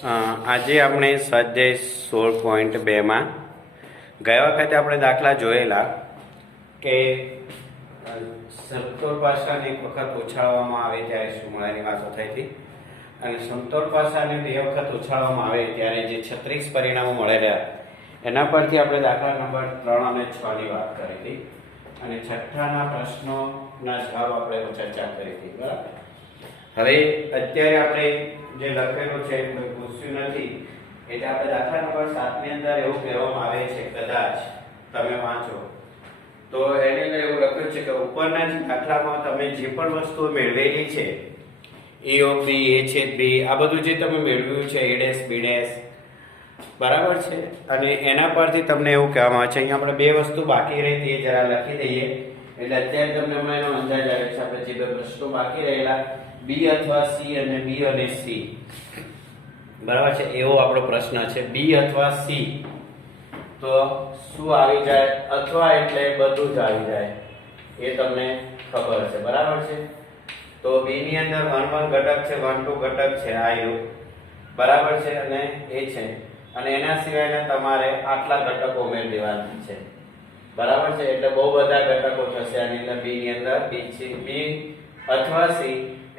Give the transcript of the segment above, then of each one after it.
આજે આપણે સ્વાધ્યાય 16.2માં ગયા વખતે આપણે દાખલા જોયેલા કે સમતોલ પાસાને એક વખત ઉછાળવામાં આવે ત્યારે શું મળવાની વાતો થઈ હતી, અને સમતોલ પાસાને બે વખત ઉછાળવામાં આવે ત્યારે જે 36 પરિણામો મળેલા એના પરથી આપણે દાખલા નંબર 3 અને 6 ની વાત કરી હતી, અને છઠ્ઠાના પ્રશ્નોના જવાબ આપણે ચર્ચા કરી હતી. બરાબર. હવે અત્યારે આપણે જે લખેલું છે કોઈ પૂછ્યું નથી, એટલે આપણે દાખલા નંબર 7 ની અંદર એવું કહેવામાં આવે છે, કદાચ તમે વાંચો તો એની અંદર એવું લખ્યું છે કે ઉપરના જે દાખલામાં તમે જે પણ વસ્તુઓ મેળવેલી છે a of b, a છેદ b, આ બધું જે તમે મેળવ્યું છે a ડેશ b ડેશ, બરાબર છે, અને એના પરથી તમને એવું કહેવામાં આવે છે અહીંયા આપણે બે વસ્તુ બાકી રહી તે જરા લખી દઈએ, એટલે અત્યારે તમને હમણાં એનો અંદાજ આવે છે. આપણે જે બે પ્રશ્નો બાકી રહેલા b અથવા c અને b અને c, બરાબર છે, એવો આપણો પ્રશ્ન છે. b અથવા c તો શું આવી જાય? અથવા એટલે બધું જ આવી જાય એ તમને ખબર છે, બરાબર છે. તો b ની અંદર 1 1 ઘટક છે, 1 2 ઘટક છે, આ યુ બરાબર છે, અને એ છે, અને એના સિવાયના તમારે આટલા ઘટકો ઉમેરી દેવાના છે, બરાબર છે. એટલે બહુ બધા ઘટકો થશે આની અંદર. b ની અંદર b અથવા c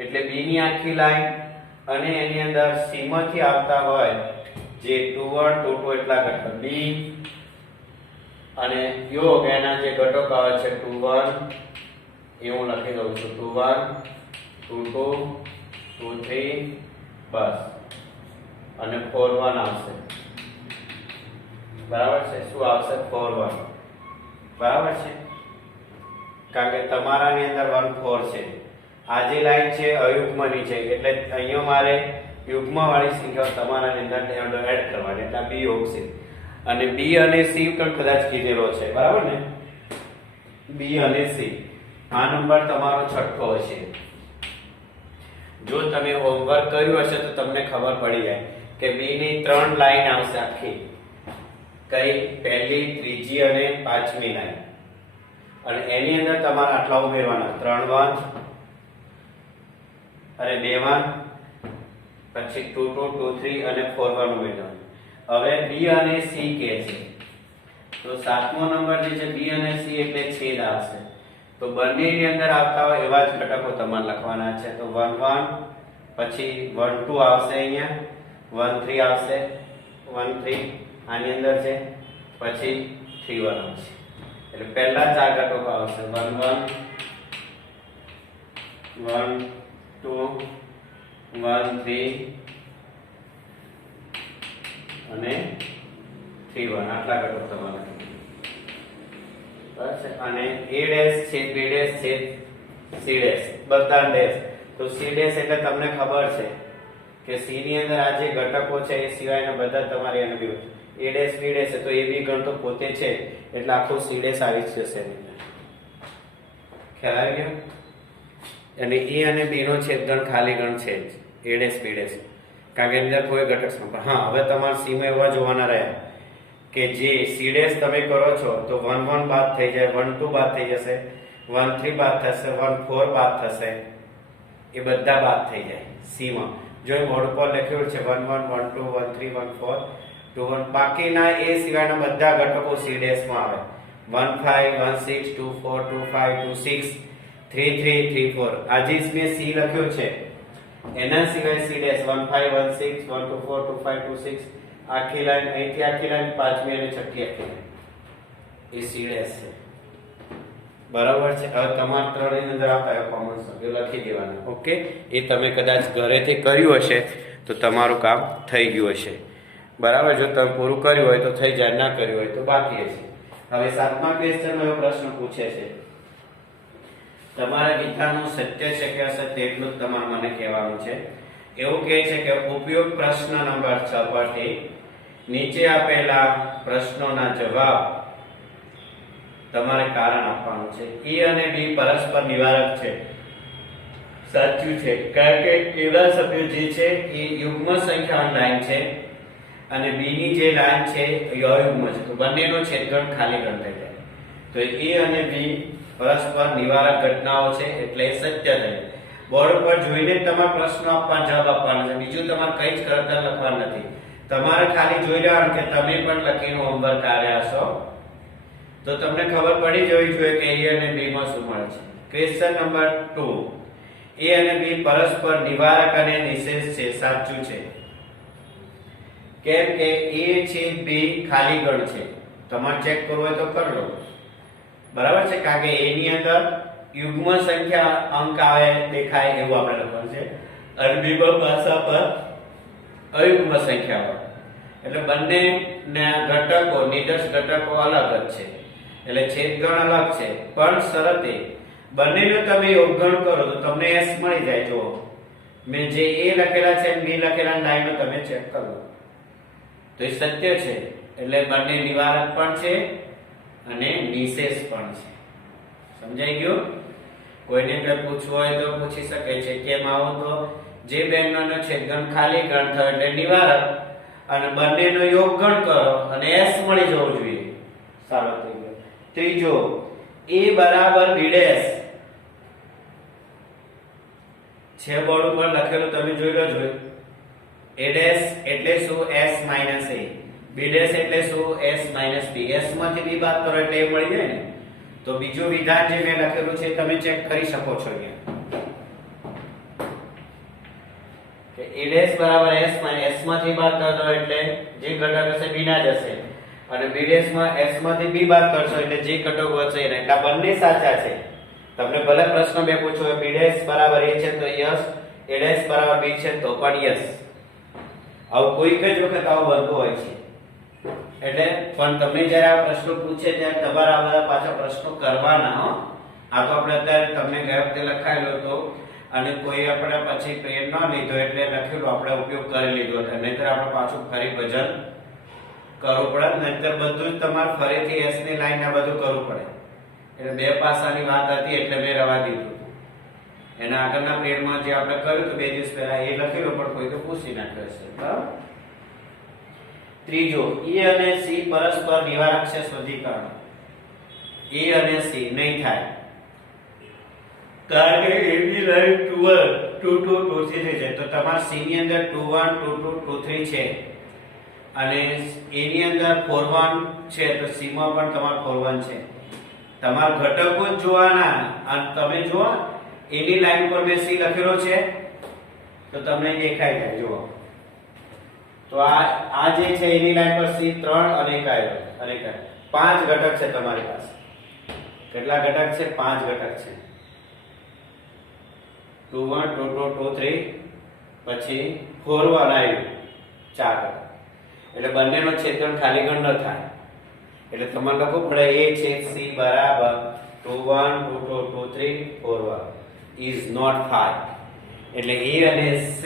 એટલે b ની આખી લાઈન, અને એની અંદર c માંથી આવતા હોય જે 2 1 2 2 એટલા ઘટક b, અને યોગ એના જે ઘટકો આવે છે 2 1 એ હું લખી દઉં છું, 2 1 2 2 2 3 બસ, અને 4 1 આવશે, બરાબર છે. શું આવશે? 4 1, બરાબર છે, કારણ કે તમારાની અંદર 1 4 છે. આ જે લાઈન છે અયુગ્મની છે, એટલે અહીંયા મારે યુગ્મ વાળી સંખ્યાઓ તમારાની અંદર એડ કરવાની, એટલે b યોગ છે. અને b અને c પણ કદાચ કીધેલો છે, બરાબર ને, b અને c. આ નંબર તમારો છઠ્ઠો હશે. જો તમે હોમવર્ક કર્યું હશે તો તમને ખબર પડી જાય કે b ની 3 લાઈન આવશે આખી, કઈ? પહેલી, ત્રીજી અને પાંચમી લાઈન, અને એની અંદર તમારે આટલા ઉમેરવાના, 3 1 અને 2 1, પછી 2 2 2 3 અને 4 1 ઉમેરવાનું. હવે b અને c કે છે, તો સાતમો નંબર જે છે b અને c એટલે છેદ આવશે. તો બંનેની અંદર આવતા હોય એવા જ ઘટકો તમારે લખવાના છે. તો 1 1, પછી 1 2 આવશે, અહીંયા 1 3 આવશે, 1 3 આની અંદર છે, પછી 3 1 આવશે. એટલે પહેલા ચાર ઘટકો આવશે, 1 1 1 2 1 3 અને 3 1, આટલા ઘટકો તમારે બસ. અને a ડેશ છે, b ડેશ છે, c ડેશ, બધા ડેશ. તો c ડેશ એટલે તમને ખબર છે કે c ની અંદર આ જે ઘટકો છે એ સિવાયના બધા તમારે એને બી a ડેશ b ડેશ, તો એ બી ગણ તો પોતે છે, એટલે આખો c ડેશ આવી જશે એની અંદર. ખ્યાલ આવી ગયો? અને a અને b નો છેદગણ ખાલી ગણ છે a ડેશ b ડેશ, કારણ કે એની અંદર કોઈ ઘટક સંપર્ક. હા, હવે તમારે c માં એવા જોવાના રહ્યા કે જે c ડેશ તમે કરો છો તો 1 1 બાદ થઈ જાય, 1 2 બાદ થઈ જશે, 1 3 બાદ થશે, 1 4 બાદ થશે, એ બધા બાદ થઈ જાય c માં. જો બોર્ડ પર લખ્યું છે 1 1 1 2 1 3 1 4 2 1, બાકીના એ સિવાયના બધા ઘટકો c ડેશ માં આવે. 1 5 1 6 2 4 2 5 2 6 3 3 3 4. આજે મેં c લખ્યું છે, એના સિવાય c ડેશ 1 5 1 6 1 2 4 2 5 2 6, આખી લાઈન, અહીંથી આખી લાઈન, પાંચમી અને છઠ્ઠી આખી લાઈન, એ c ડેશ છે, બરાબર છે. હવે તમારે ત્રણેય અંદર આપ્યા કોમન સભ્યો લખી દેવાના. ઓકે, એ તમે કદાચ ઘરેથી કર્યું હશે તો તમારું કામ થઈ ગયું હશે, બરાબર. જો તમે પૂરું કર્યું હોય તો થઈ જાય, ના કર્યું હોય તો બાકી હશે. હવે 7મા ક્વેશ્ચનમાં એવો પ્રશ્ન પૂછે છે, તમારા ગીતાનું સત્ય છે કે અસત્ય એટલું જ તમારે મને કહેવાનું છે. એવું કહે છે કે ઉપયોગ પ્રશ્ન નંબર 6 પરથી નીચે આપેલા પ્રશ્નોના જવાબ તમારે કારણ આપવાનું છે. a અને b પરસ્પર નિવારક છે, સાચું છે, કારણ કે એવા સભ્યો જે છે એ યુગ્મ સંખ્યાની લાઈન છે, અને b ની જે લાઈન છે એ અયુગ્મ છે, તો બંનેનો છેદગણ ખાલી ગણ થઈ જાય. તો a અને b પરસ્પર નિવારક ઘટનાઓ છે, એટલે સત્ય થાય. બોર્ડ પર જોઈને જ તમારે પ્રશ્નો આપવાનો, જવાબ આપવાનો છે. બીજું તમારે કંઈ જ કરતા લખવાનું નથી. તમારે ખાલી જોઈ લેવાનું કે તમે પણ લખીને હોમવર્ક આવ્યા છો, તો તમને ખબર પડી જવી જોઈએ કે a અને b માં શું મળે છે. ક્વેશ્ચન નંબર 2, a અને b પરસ્પર નિવારક અને નિષેધ છે. સાચું છે, કેમ કે a છે b ખાલી ગણ છે. તમારે ચેક કરવું હોય તો કરી લો, બરાબર છે. કારણ કે a ની અંદર યુગ્મ સંખ્યા અંક આવે દેખાય એવું આપણે લખવાનું છે, અને b પાસા પર અયુગ્મ સંખ્યા હોય. એટલે બંને ના ઘટકો, નિદર્શ ઘટકો અલગ જ છે, એટલે છેદગણ અલગ છે. પણ શરતે બંનેનો તમે યોગગણ કરો તો તમને s મળી જાય. જો મેં જે a લખેલા છે b લખેલા લાઈનો તમે ચેક કરો તો એ સત્ય છે. એટલે બંને નિવારક પણ છે અને નિષેધ પણ છે. સમજાઈ ગયું? કોઈને કઈ પૂછવું હોય તો પૂછી શકે છે. કેમ આવું? તો જે બેનો છેદગણ ખાલી ગણ થયો એટલે નિવારક, અને બંનેનો યોગગણ કરો અને s મળી જવું જોઈએ. સારું થઈ ગયું. ત્રીજો, a બરાબર b ડેશ છે. બોર્ડ ઉપર લખેલું તમે જોઈ લો છો. a ડેશ એટલે શું? s minus a. b dash એટલે શું? s minus b. s માંથી b બાદ કરો એટલે a મળી જાય ને. તો બીજું વિધાન જે મેં લખેલું છે તમે ચેક કરી શકો છો અહીંયા કે a ડેશ બરાબર s માઈનસ s માંથી બાદ કરો એટલે જે ઘટક હશે b ના જ હશે, અને b ડેશ માં s માંથી b બાદ કરશો એટલે જે ઘટક વધશે એના. એટલે બંને સાચા છે. તમને ભલે પ્રશ્ન બે પૂછો b ડેશ બરાબર a છે તો યસ, a ડેશ બરાબર b છે તો પણ યસ. આવું કોઈક જ વખત આવું બનતું હોય છે. એટલે પણ તમને જ્યારે આ પ્રશ્નો પૂછે ત્યારે તમારે આ બધા પાછા પ્રશ્નો કરવાના હો. આ તો આપણે અત્યારે તમને ગયા વખતે લખાયેલો હતો અને કોઈ આપણે પછી પ્રેમ ન લીધો એટલે લખેલું આપણે ઉપયોગ કરી લીધો હતો. નહીતર આપણે પાછું ફરી ભજન કરવું પડે, નહીતર બધું જ તમારે ફરીથી s ની લાઈન આ બધું કરવું પડે. એટલે બે પાસાની વાત હતી એટલે મેં રવા દીધું. એના આગળના પ્રેમમાં જે આપણે કર્યું તો 2 દિવસ પહેલા એ લખેલું, પણ કોઈ તો પૂછી નાખ્યો છે. બરાબર. ત્રીજો, e અને c પરસ્પર નિવારક છે. શોધી કાઢો. e અને c નહીં થાય, કારણ કે a ની લાઈન 2 1 2 2 2 3 છે. તો તમારા c ની અંદર 2 1 2 2 2 3 છે, અને a ની અંદર 4 1 છે, તો c માં પણ તમારે 4 1 છે. તમારા ઘટકો જ જોવાના. અને તમે જુઓ a ની લાઈન પર મેં c લખેલો છે તો તમને દેખાઈ જાય. જુઓ તો આ જે છે એની લાઈન પર c 3 અને 1 અને 5 ઘટક છે તમારી પાસે. કેટલા ઘટક છે? 5 ઘટક છે. 2 1 2 2 2 3 પછી 4 1 આવ્યું, 4 ઘટક. એટલે બંનેનો છેદગણ ખાલી ગણ ન થાય. એટલે તમારે લખવું પડે a છેદ c બરાબર 2 1 2 2 2 3 4 1 is not 5. એટલે a અને c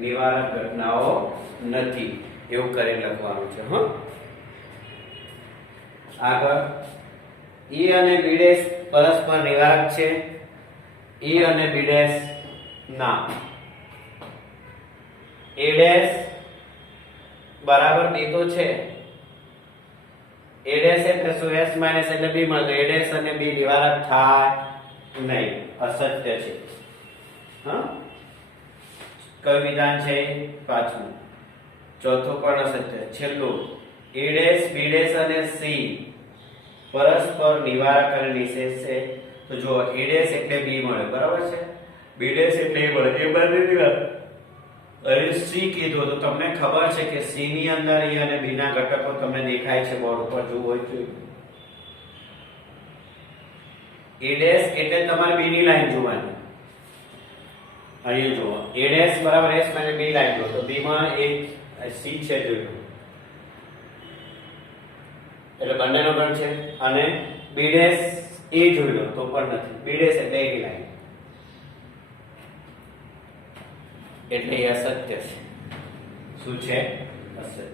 નિવારક ઘટનાઓ નથી એવું કરી લખવાનું છે. હા, આગળ e અને b ડેશ પરસ્પર નિવારક છે. e અને b ડેશ ના. a ડેશ બરાબર b તો છે. a ડેશ એટલે શું? s માઈનસ એટલે b મળે. a ડેશ અને b નિવારક થાય નહીં, અસત્ય છે. હા, કયું વિધાન છે? પાંચમું. ચોથું પણ અસત્ય. છેલ્લું, a ડેશ b ડેશ અને c પરસ્પર નિવારક અને નિષેધ છે. તો જો a ડેશ એટલે b મળે, બરાબર છે. b ડેશ એટલે a મળે, એ બંને નિવારક. અને c કીધું તો તમને ખબર છે કે c ની અંદર a અને b ના ઘટકો તમને દેખાય છે બોર્ડ ઉપર. જોવું હોય તો a ડેશ એટલે તમારે b ની લાઈન જોવાની. અહીંયા જુઓ, a ડેશ બરાબર s અને b લાઈન લો તો b માં એક c છે જોયું, એટલે બંનેનો ગણ છે. અને b ડેશ a જોઈ લો તો પણ નથી. b ડેશ એટલે a ની લાઈન, એટલે એ અસત્ય છે. શું છે? અસત્ય.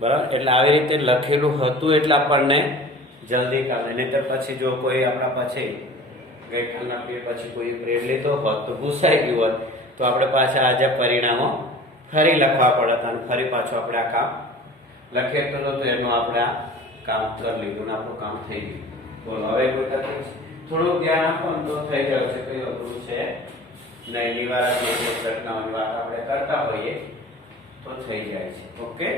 બરાબર. એટલે આવી રીતે લખેલું હતું એટલે આપણને જલ્દી કામ. નહીતર પછી જો કોઈ આપણા પછી ગઈકાલના પીરિયડ પછી કોઈ બ્રેડ લેતો હોત તો ભૂસાઈ ગયું હોત તો આપણે પાછા આજે પરિણામો ફરી લખવા પડત અને ફરી પાછું આપણે આ કામ લખીએ તો એનું આપણે આ કામ કરી લીધું ને આપણું કામ થઈ ગયું. બોલો, હવે કોઈ તકલીફ? થોડું ધ્યાન આપો ને તો થઈ જશે, કઈ અઘરું છે નહીં. નિવારક જે ઘટનાઓની વાત આપણે કરતા હોઈએ તો થઈ જાય છે. ઓકે,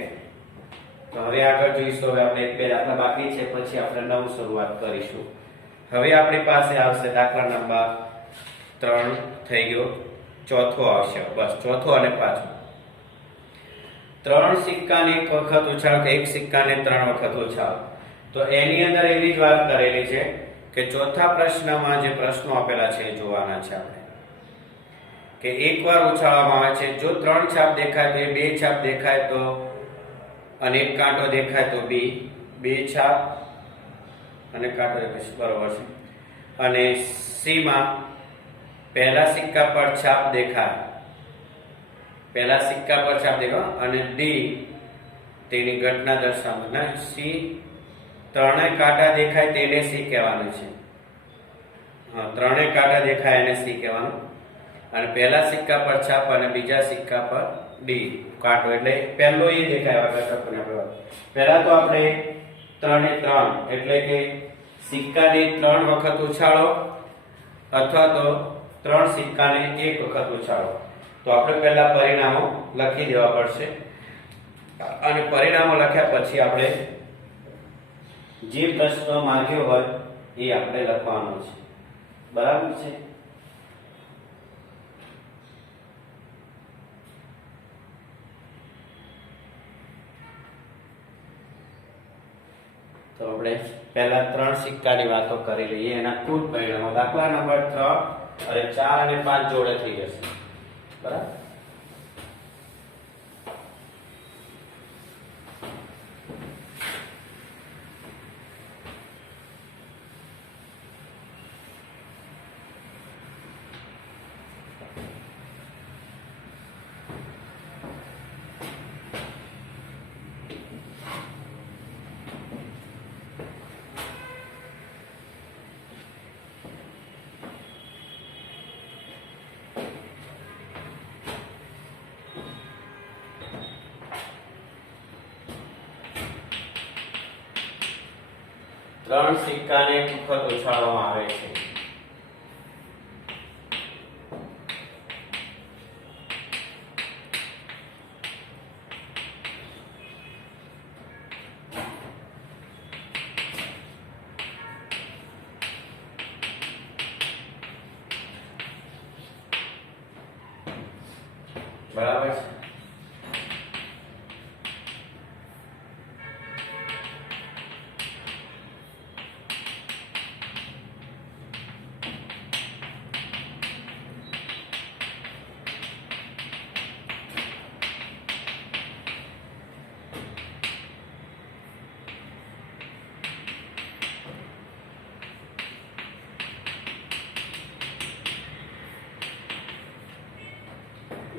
તો હવે આગળ જોઈશું. હવે આપણે એક બે દાખલા બાકી છે, પછી આપણે નવું શરૂઆત કરીશું. હવે આપણી પાસે આવશે દાખલા નંબર 3 થઈ ગયો, ચોથો આવશે. બસ ચોથો અને પાંચમો. 3 સિક્કાને એક વખત ઉછાળો કે એક સિક્કાને 3 વખત ઉછાળો. તો એની અંદર એવી જ વાત કરેલી છે કે ચોથા પ્રશ્નમાં જે પ્રશ્નો આપેલા છે એ જોવાના છે આપણે. કે એકવાર ઉછાળવામાં આવે છે, જો 3 છાપ દેખાય તો 2 છાપ દેખાય તો, અને એક કાંટો દેખાય તો 2 છાપ અને કાંટો દેખાય, બરોબર છે. અને સી માં પહેલા સિક્કા પર છાપ દેખાય, પહેલા સિક્કા પર છાપ દેખાય, અને ડી તેની ઘટના દર્શાવવાના. સી ત્રણેય કાંટા દેખાય તેને સી કહેવાનું છે. હા, ત્રણેય કાંટા દેખાય એને સી કહેવાનું. અને પહેલા સિક્કા પર છાપ અને બીજા સિક્કા પર ડી કાંટો, એટલે પહેલો એ દેખાય. પહેલા તો આપણે 3 એ 3 એટલે કે સિક્કાને 3 વખત ઉછાળો અથવા તો 3 સિક્કાને 1 વખત ઉછાળો. તો આપણે પહેલા પરિણામો લખી દેવા પડશે, અને પરિણામો લખ્યા પછી આપણે જે પ્રશ્ન માંગ્યો હોય એ આપણે લખવાનો છે. બરાબર છે. તો આપણે પહેલા 3 સિક્કાની વાતો કરી લઈએ, એના કુલ પરિણામો. દાખલા નંબર 3 અને 4 અને 5 જોડે થઈ જશે. બરાબર. ત્રણ સિક્કાને એક વખત ઉછાળવામાં આવે છે. બરાબર છે.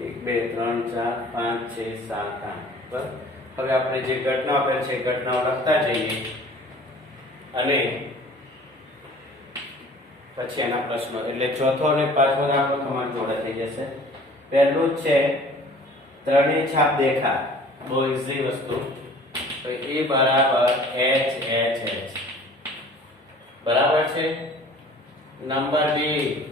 એક બે ત્રણ ચાર પાંચ 6 7 8. બરાબર. હવે આપણે જે ઘટના આપેલ છે ઘટનાઓ લખતા જઈએ અને પછી એના પ્રશ્નો. એટલે ચોથો અને પાંચમો દાખલો તમારી જોડે થઈ જશે. પહેલું જ છે ત્રણેય છાપ દેખાય. બહુ ઈઝી વસ્તુ. તો એ બરાબર H H H. બરાબર છે. નંબર 2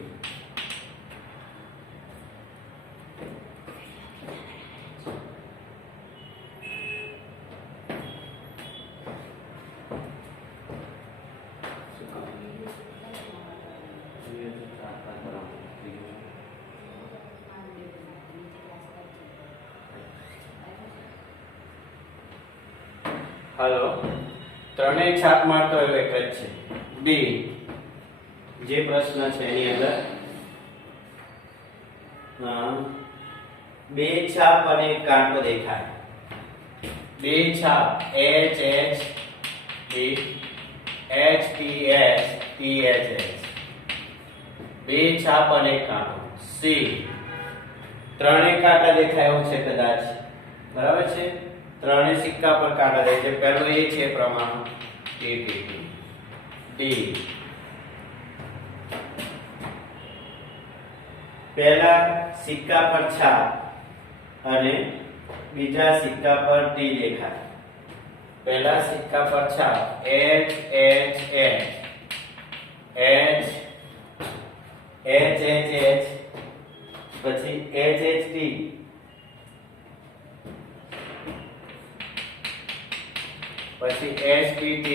હલો, ત્રણેય છાપ મારતો હોય એક જ છે. ડી જે પ્રશ્ન છે એની અંદર 2 છાપ અને એક કાંટો દેખાય. 2 છાપ H H B H P H P H H. 2 છાપ અને એક કાંટો. સી ત્રણેય કાંટા દેખાય એવું છે કદાચ. બરાબર છે. ત્રણેય સિક્કા પર કાંટા દેખાય છે. પહેલો એ છે પ્રમાણ T T T. ડી પહેલા સિક્કા પર છાપ અને બીજા સિક્કા પર ટી દેખાય. પહેલા સિક્કા પર છાપ H H H H HHH પછી HHT પછી SPT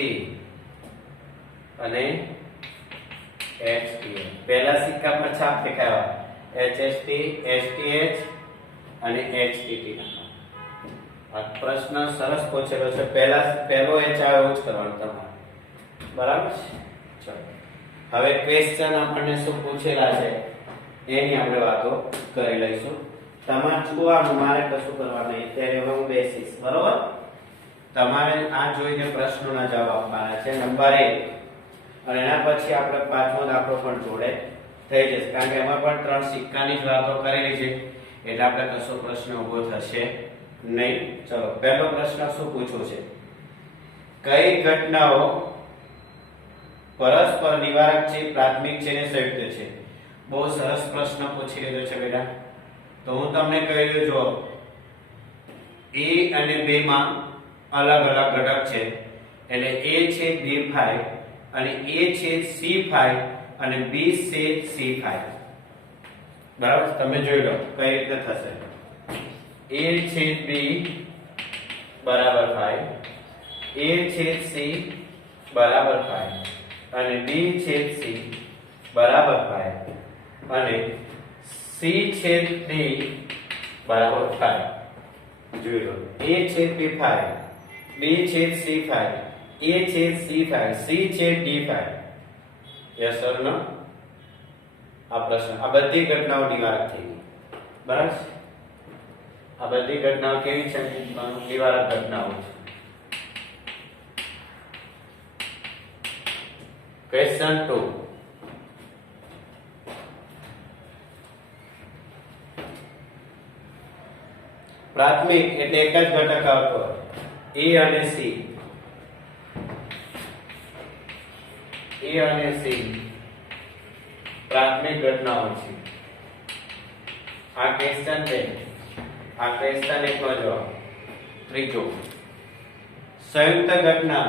અને HTL. પહેલા સિક્કા પર છાપ દેખાવા HST STH અને HTT. આ પ્રશ્ન સરસ પૂછેલો છે. પહેલો H આવે એવું જ કરવાનું તમારે. બરાબર છે? ચલો હવે ક્વેશ્ચન આપણને શું પૂછેલા છે એની આપણે વાતો કરી લઈશું. તમારે જોવાનું, મારે કશું કરવાનું નહીં. ત્યારે હવે હું બેસીશ. બરોબર? તમારે આ જોઈને પ્રશ્નોના જવાબ આપવાના છે નંબર 1 અને એના પછી આપણે પાંચમો દાખલો પણ જોડે થઈ જશે, કારણ કે એમાં પણ 3 સિક્કાની જ વાતો કરેલી છે એટલે આપણે કશો પ્રશ્ન ઊભો થશે નહીં. ચલો પહેલો પ્રશ્ન શું પૂછ્યો છે? કઈ ઘટનાઓ પરસ્પર નિવારક છે, પ્રાથમિક છે અને સંયુક્ત છે? બહુ સરસ પ્રશ્ન પૂછી લીધો છે બેટા. તો હું તમને કહી દઉં, જો A અને B માં અલગ અલગ ઘટક છે એટલે A છે B5 અને A છે C5 અને B છે C5. બરાબર? તમે જોઈ લો કઈ રીતે થશે. A છે B બરાબર 5, A છે C બરાબર 5 અને B છે C બરાબર 5 અને C છે D બરાબર 5. જોઈ લો A છે B5, B છે C5, A છે C5, C છે D5. યસ ઓર નો? આ પ્રશ્ન, આ બધી ઘટનાઓ નિવારક થઈ ગઈ. બરાબર? આ બધી ઘટનાઓ કેવી છે? નિવારક ઘટનાઓ છે. ક્વેશ્ચન 2. પ્રાથમિક એટલે એક જ ઘટક આવતો હોય, A અને C. A અને C પ્રાથમિક ઘટનાઓ છે. આ ક્વેશ્ચન છે. આ ક્વેશ્ચન એકનો જવાબ. ત્રીજો, સંયુક્ત ઘટના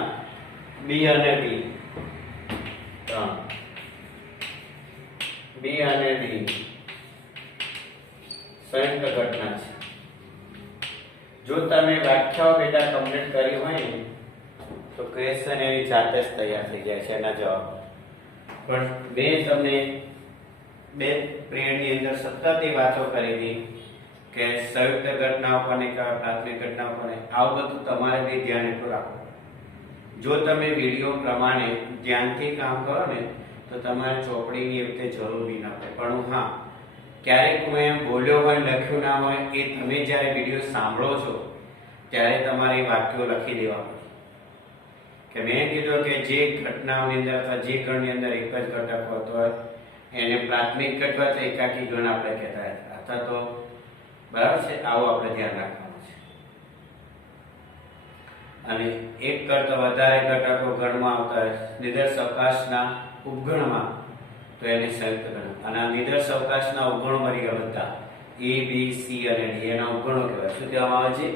B અને D. 3 B અને D સંયુક્ત ઘટના છે. જો તમે વ્યાખ્યાઓ બેટા કમ્પ્લીટ કરી હોય ને તો ક્વેશ્ચન એની જાતે જ તૈયાર થઈ જાય છે એના જવાબ. પણ તમને બે પીરિયડની અંદર સતત એ વાતો કરી હતી કે સંયુક્ત ઘટનાઓ કોને કહેવાય, પ્રાથમિક ઘટનાઓ કોને, આવું બધું તમારે બી ધ્યાન એટલું રાખવું. જો તમે વિડીયો પ્રમાણે ધ્યાનથી કામ કરો ને તો તમારે ચોપડીની એવી રીતે જરૂર બી ના પડે. પણ હા, ક્યારેક હું એમ બોલ્યો હોય, લખ્યું ના હોય, એ તમે જ્યારે વિડીયો સાંભળો છો ત્યારે તમારે વાક્યો લખી દેવા કે મેં કીધું કે જે ઘટનાઓની અંદર અથવા જે ગણની અંદર એક જ ઘટક હોતો હોય એને પ્રાથમિક ઘટક અથવા એકાકી ગણ આપણે કહેતા હતા. તો બરાબર છે, આવું આપણે ધ્યાન રાખવાનું છે. અને એક કરતા વધારે ઘટકો ગણમાં આવતા હોય નિદર્શ અવકાશના ઉપગણમાં તો એને સંયુક્ત ગણ. અને આ નિદર્શ અવકાશના ઉપગણો મળી ગયા બધા A B C અને D, એના ઉપગણો કહેવાય. શું કહેવામાં આવે છે?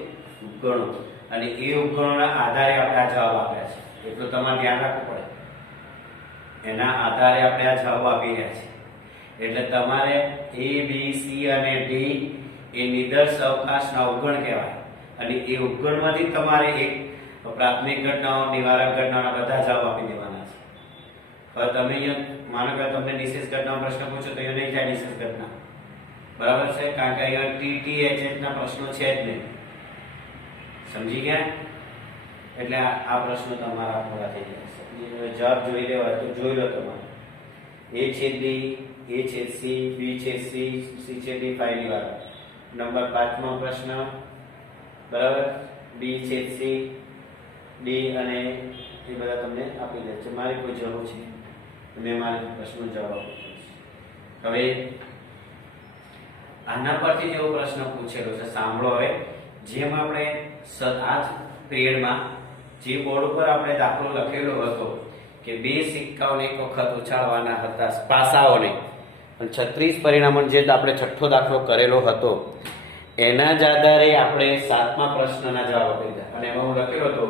ઉપગણો. અને એ ઉપગણોના આધારે આપણે આ જવાબ આપ્યા છે, એટલું તમારે ધ્યાન રાખવું પડે. એના આધારે આપણે આ જવાબ આપી રહ્યા છે. એટલે તમારે A B C અને D એ નિદર્શ અવકાશના ઉપગણ કહેવાય. અને એ ઉપગણમાંથી તમારે એક પ્રાથમિક ઘટનાઓ, નિવારક ઘટનાઓના બધા જવાબ આપી દેવાના છે. હવે તમે અહીંયા માનો કે તમને નિશેષ ઘટનાનો પ્રશ્ન પૂછો તો એ નહીં થાય નિશેષ ઘટના. બરાબર છે? કારણ કે અહીંયા TTHH ના પ્રશ્નો છે જ નહીં. સમજી ગયા? એટલે આ પ્રશ્નો તમારા પૂરા થઈ જશે. જવાબ જોઈ લેવા તો જોઈ લો તમારે. A છે D, A છે C, B છે C, C છે D, 5 નિવારક. નંબર 5મો પ્રશ્ન. બરાબર? B છે C, D અને એ બધા તમને આપી દે છે. મારી કોઈ જરૂર છે મેં મારા પ્રશ્નનો જવાબ આપ્યો. હવે આના પરથી એવો પ્રશ્ન પૂછેલો છે, સાંભળો. હવે જેમ આપણે આ જ પીરિયડમાં જે બોર્ડ ઉપર આપણે દાખલો લખેલો હતો કે 2 સિક્કાઓને એક વખત ઉછાળવાના હતા, પાસાઓને, અને 36 પરિણામો જે આપણે છઠ્ઠો દાખલો કરેલો હતો એના જ આધારે આપણે 7મા પ્રશ્નના જવાબ આપી દીધા. અને એમાં હું લખેલો હતો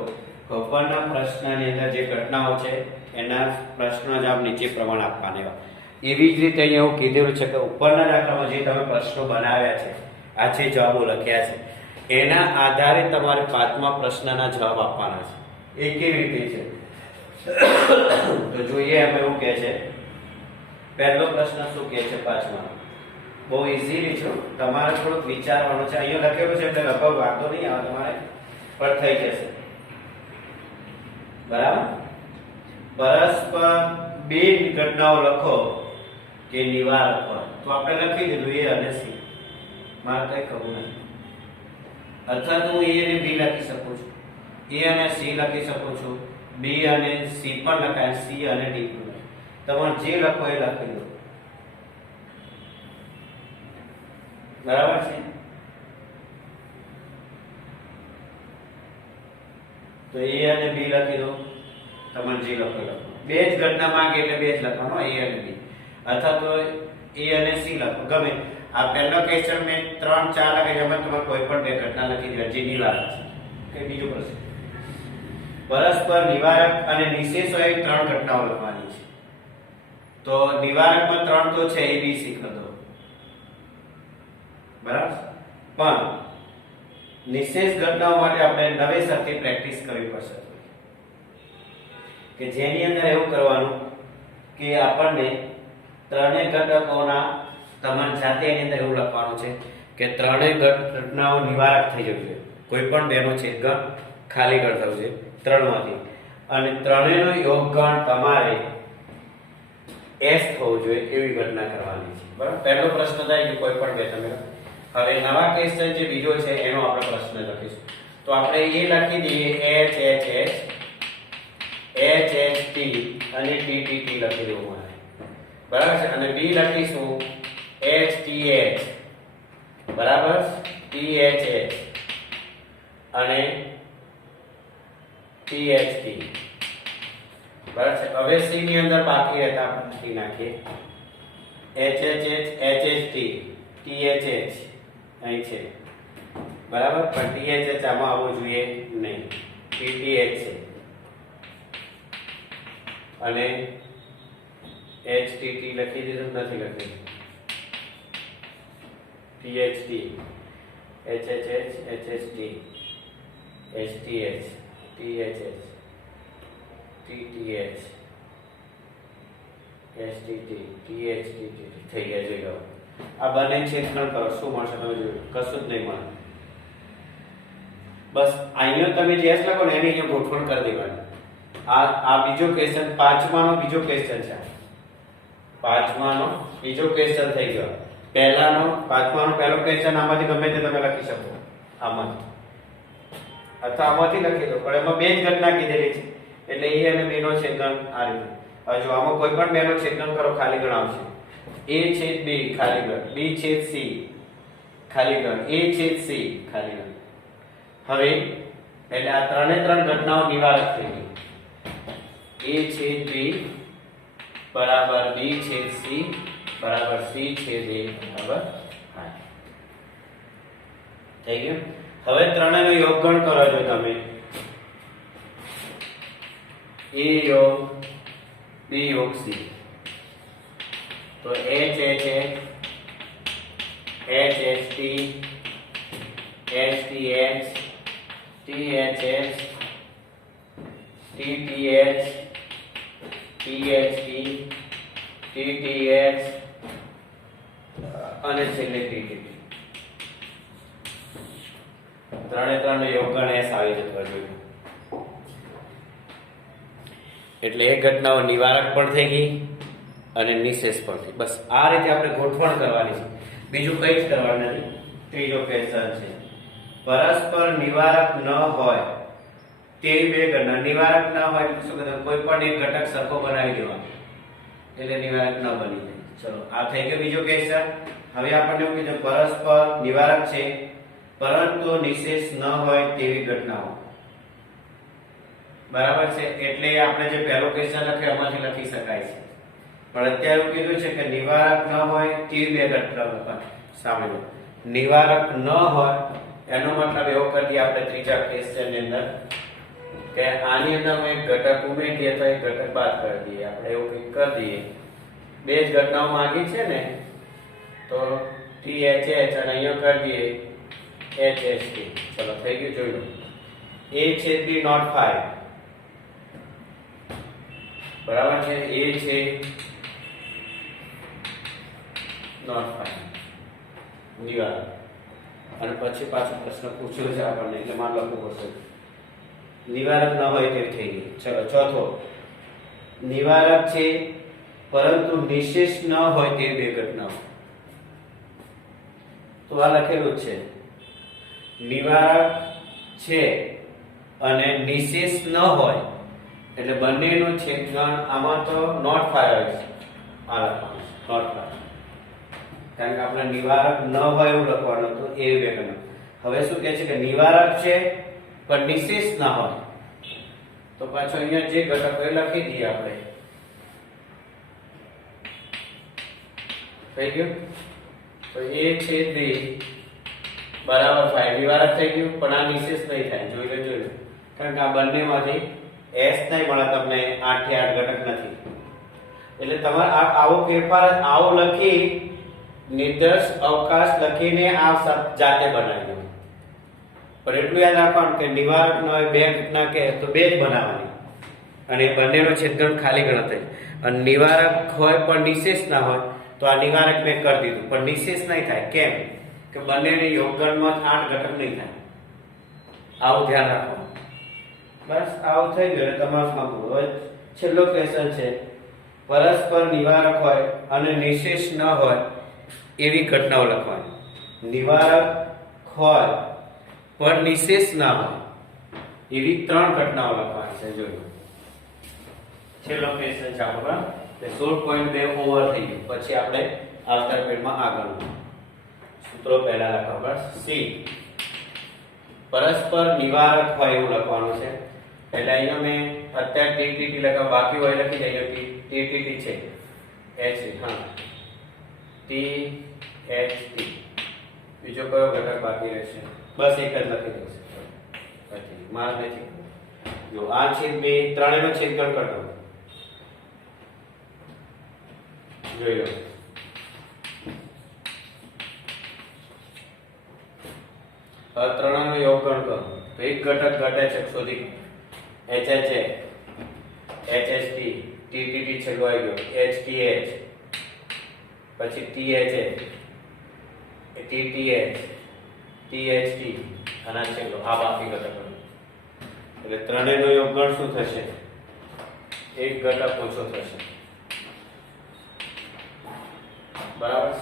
કે ઉપરના પ્રશ્નની અંદર જે ઘટનાઓ છે એના પ્રશ્નનો જવાબ નીચે પ્રમાણે આપવાના. એવી જ રીતે અહીંયા એવું કીધેલું છે કે ઉપરના દાખલામાં જે તમે પ્રશ્નો બનાવ્યા છે, આ જે જવાબો લખ્યા છે, એના આધારે તમારે 5મા પ્રશ્નના જવાબ આપવાના છે. એ કેવી રીતે છે તો જોઈએ. એમ એવું કહે છે, પહેલો પ્રશ્ન શું કહે છે 5મા? બહુ ઇઝીલી છે, તમારે થોડુંક વિચારવાનું છે. અહીંયા લખેલું છે એટલે લગભગ વાંધો નહીં આવે તમારે, પણ થઈ જશે. બરાબર. પરસ્પર બે ઘટનાઓ લખો કે નિવારક હોય. તો આપણે લખી દીધું એ અને સી. મારે કઈ ખબર નથી. અથવા તો હું એ અને બી લખી શકું છું, એ અને સી લખી શકું છું, બી અને સી પણ લખાય, સી અને ડી પણ. તમારે જે લખો એ લખી દો. બરાબર છે. તો એ અને બી લખી દો. તમારે જે લખો લખો. બે જ ઘટના માંગે એટલે બે જ લખવાનો, એ અને બી. અથવા તો એ અને સી લખો, ગમે. આ પહેલો ક્વેશ્ચન મેં 3 4 લખી, એમાં તમારે કોઈ પણ બે ઘટના લખી દો જે નિવારક છે. કે બીજો પ્રશ્ન, પરસ્પર નિવારક અને નિશેષ હોય 3 ઘટનાઓ લખવાની છે. તો નિવારકમાં 3 તો છે, એ બી સી કરી દો. બરાબર. પણ નિશેષ ઘટનાઓ માટે આપણે નવેસરથી પ્રેક્ટિસ કરવી પડશે, કે જેની અંદર એવું કરવાનું કે આપણને ત્રણેય ઘટકોના તમારી જાતે એની અંદર એવું લખવાનું છે કે ત્રણેય ઘટનાઓ નિવારક થઈ જવું જોઈએ. કોઈ પણ બેનો છેદગણ ખાલી ગણ થવું જોઈએ 3માંથી, અને ત્રણેયનો યોગગણ તમારે S થવું જોઈએ એવી ઘટના કરવાની છે. બરાબર. પહેલો પ્રશ્ન થાય કે કોઈ પણ બે તમે. હવે નવા ક્વેશ્ચન જે બીજો છે એનો આપણે પ્રશ્ન લખીશું. તો આપણે એ લખી દઈએ H H H H H T અને T T T લખી દેવું મારે. બરાબર છે. અને બી લખીશું H T H, બરાબર, T H H અને T H T. બરાબર છે. હવે સી ની અંદર બાકી રહેતા આપણે લખી નાખીએ H H H H H T T H H અહીં છે. બરાબર. પણ T H H આમાં આવવું જોઈએ નહીં. T T H છે અને H T T લખી દીધું, નથી લખ્યું. T H T H H H H H T H T H T H H T T H H T T T H T T થઈ ગયા. જોઈ લો. આ બંને છેદગણ કરો, શું મળશે તમે જોયું? કશું જ નહીં મળે. બસ અહીંયા તમે જે S લખો ને એની અહીંયા ગોઠવણ કરી દેવાની. આ બીજો ક્વેશ્ચન 5માનો બીજો ક્વેશ્ચન છે. 5માનો બીજો ક્વેશ્ચન થઈ ગયો. પહેલાનો 5માનો પહેલો ક્વેશ્ચન આમાંથી ગમે તે તમે લખી શકો, આમાંથી અથવા આમાંથી લખી દો. પણ એમાં બે જ ઘટના કીધેલી છે એટલે એ અને બી નો છેદગણ આ રીતે. હવે જો આમાં કોઈ પણ બે નો છેદગણ કરો, ખાલી ગણ આવશે. A છેદ B ખાલી ગણ, B છેદ C ખાલી ગણ, A છેદ C ખાલી ગણ. હવે એટલે આ ત્રણે ત્રણ ઘટનાઓ નિવારક થઈ ગઈ. A છેદ B બરાબર B છેદ C બરાબર C છેદ A બરાબર I થઈ ગયું. હવે ત્રણેયનો યોગગણ કરો છો તમે. A યોગ B યોગ C. તો H H H H H T H T H T H H T T H T H T T T H અને છેલ્લે T T T. ત્રણે ત્રણ યોગગણ S આવી જતો જોઈએ. એટલે એ ઘટનાઓ નિવારક પણ થઈ ગઈ અને નિશેષ પણ થઈ. બસ આ રીતે આપણે ગોઠવણ કરવાની છે, બીજું કંઈ જ કરવાનું નથી. ત્રીજો ક્વેશ્ચન છે, પરસ્પર નિવારક ન હોય તેવી બે ઘટના. નિવારક ન હોય એટલે શું કહેવાય? કોઈ પણ એક ઘટક સરખો બનાવી દેવાનો એટલે નિવારક ન બની જાય. ચલો, આ થઈ ગયો બીજો ક્વેશ્ચન. હવે આપણને એવું કીધું પરસ્પર નિવારક છે પરંતુ નિશેષ ન હોય તેવી ઘટનાઓ. બરાબર છે. એટલે આપણે જે પહેલો ક્વેશ્ચન લખ્યો એમાંથી લખી શકાય છે. પણ અત્યારે એવું કીધું છે કે નિવારક ન હોય તેવી બે ઘટનાઓ. સાંભળો, નિવારક ન હોય એનો મતલબ એવો કરી દઈએ આપણે ત્રીજા ક્વેશ્ચન ની અંદર કે આની અંદર એક ઘટક ઉમેરીએ તો એક ઘટક બાદ કરી દઈએ. આપણે એવું કંઈક કરી દઈએ. બે જ ઘટનાઓ માંગી છે ને, તો THH અને અહીંયા કરી દઈએ HHT. ચલો થઈ ગયું, જોઈ લો. A છે B નોટ 5 બરાબર છે. A છે નોટ 5 નિવારક. અને પછી પાછો પ્રશ્ન પૂછ્યો છે આપણને એટલે માન લખવું પડશે. નિવારક ન હોય તેવી થઈ ગઈ. ચલો ચોથો, નિવારક છે પરંતુ નિશેષ ન હોય તેવી બે ઘટનાઓ. તો આ લખેલું છે નિવારક છે અને નિશેષ ન હોય એટલે બંનેનું છેદગણ આમાં તો નોટ 5 આવે છે. આ લખવાનું નોટ 5 કારણ કે આપણે નિવારક ન હોય એવું લખવાનું હતું એ બે ઘટના. હવે શું કહે છે કે નિવારક છે પણ નિશેષ ના હોય, તો પાછો અહીંયા જે ઘટક એ લખી દઈએ આપણે. થઈ ગયું. તો A છે B બરાબર 5 નિવારક થઈ ગયું, પણ આ નિશેષ નહીં થાય. જોઈ લો કારણ કે આ બંનેમાંથી S નહીં મળે તમને, 8 થી 8 ઘટક નથી. એટલે તમારે આવો ફેરફાર આવો લખી નિર્દેશ અવકાશ લખીને આ જાતે બનાવી દો. પણ એટલું યાદ રાખવાનું કે નિવારક ન હોય બે ઘટના કે તો બે જ બનાવવાની અને બંનેનો છેદગણ ખાલી ગણતરી. અને નિવારક હોય પણ નિશેષ ના હોય તો આ નિવારક મેં કરી દીધું, પણ નિશેષ નહીં થાય. કેમ કે બંનેને યોગગણમાં 8 ઘટક નહીં થાય. આવું ધ્યાન રાખવાનું. બસ આવું થઈ ગયું. તમારું કામ પૂરું. હવે છેલ્લો ક્વેશ્ચન છે, પરસ્પર નિવારક હોય અને નિશેષ ન હોય એવી ઘટનાઓ લખવાની. નિવારક હોય પણ નિશેષ ના હોય એવી 3 ઘટનાઓ લખવાની છે. જોયું છેલ્લો ક્વેશ્ચન છે આપણો. 16.2 ઓવર થઈ ગયું. પછી આપણે આવતા પેડમાં આગળ સૂત્રો પહેલા લખવા બસ. સી પરસ્પર નિવારક હોય એવું લખવાનું છે. એટલે અહીંયા મેં અત્યારે TTT લખવા બાકી હોય લખી દઈએ. TTT છે H. હા THT. બીજો કયો ઘટક બાકી રહેશે? બસ એક જ લખી દઉં. પછી માર નથી. જો આ છેદ બે ત્રણેયનો છેદગણ કરી દઉં. જોઈ લો. હવે ત્રણેયનો યોગગણ કરો તો એક ઘટક ઘટે છે શોધી. HH HHT TTT છેલ્લો આવી ગયો. HTH પછી THH TTH THT અને છેલ્લો આ બાકી ઘટક. એટલે ત્રણેયનો યોગગણ શું થશે? એક ઘટક ઓછો થશે. બરાબર.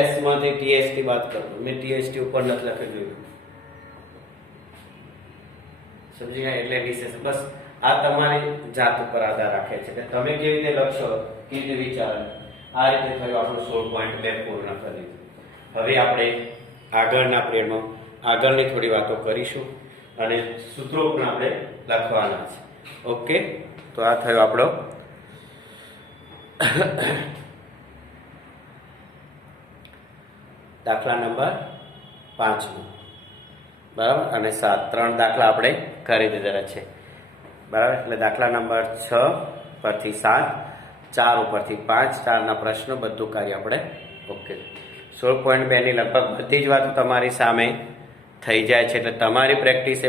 S માંથી THT બાદ કરો. મેં THT ઉપર નથી લખેલું. સમજી ગયા? એટલે નિશેષ. બસ આ તમારી જાત ઉપર આધાર રાખે છે કે તમે કેવી રીતે લખશો, કેવી રીતે વિચારો. આ રીતે થયું આપણું 16.2 પૂર્ણ કરી. હવે આપણે આગળના પીરિયડમાં આગળની થોડી વાતો કરીશું અને સૂત્રો પણ આપણે લખવાના છે. ઓકે, તો આ થયો આપણો દાખલા નંબર 5. બરાબર. અને 7 3 દાખલા આપણે કરી દીધેલા છે. બરાબર. એટલે દાખલા નંબર 6 પરથી 7, 4 ઉપરથી 5, 4ના પ્રશ્નો બધું કાર્ય આપણે ઓકે. 16.2 ની લગભગ બધી જ વાતો તમારી સામે થઈ જાય છે. એટલે તમારી પ્રેક્ટિસ